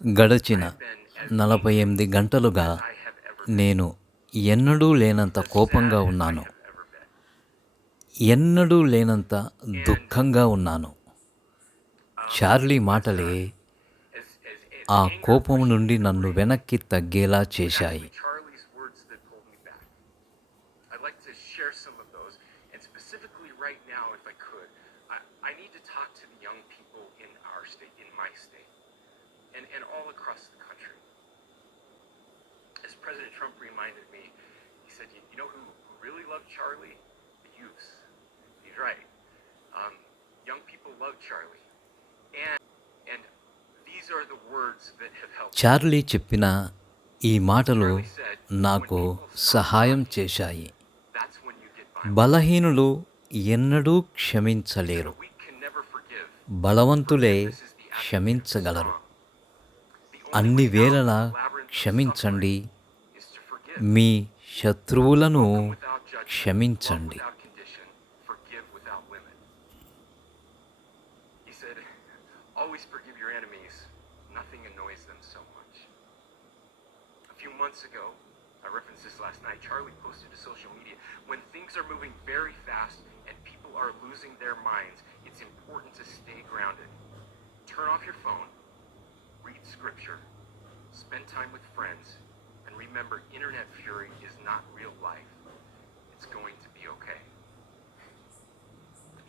గడచిన 48 గంటలుగా నేను ఎన్నడూ లేనంత కోపంగా ఉన్నాను. ఎన్నడూ లేనంత దుఃఖంగా ఉన్నాను. చార్లీ మాటలే ఆ కోపం నుండి నన్ను వెనక్కి తగ్గేలా చేశాయి. And all across the country. As President Trump reminded me, he said, you know who really loved Charlie? The youths. He's right. Young people love Charlie. And these are the words that have helped. Charlie చెప్పిన ఈ మాటలు Charlie said, నాకు when people stop సహాయం talking, చేశాయి. that's when you get violent. బలహీనులు ఎన్నడూ The క్షమించలేరు. weak can never forgive. బలవంతులే Forgiveness is the attitude of the క్షమించగలరు. strong. The only అన్ని way out వేళలా of the labyrinth of క్షమించండి. suffering is to forgive. మీ శత్రువులను Welcome without judgment, love క్షమించండి. without condition, forgive without limit. He said, always forgive your enemies. Nothing annoys them so much. A few months ago, I referenced this last night, Charlie posted to social media, when things are moving very fast and people are losing their minds, it's important to stay grounded. Turn off your phone, read scripture, spend time with friends, and remember, internet fury is not real life. It's going to be okay.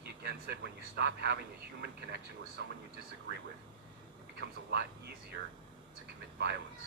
He again said, when you stop having a human connection with someone you disagree with, it becomes a lot easier to commit violence.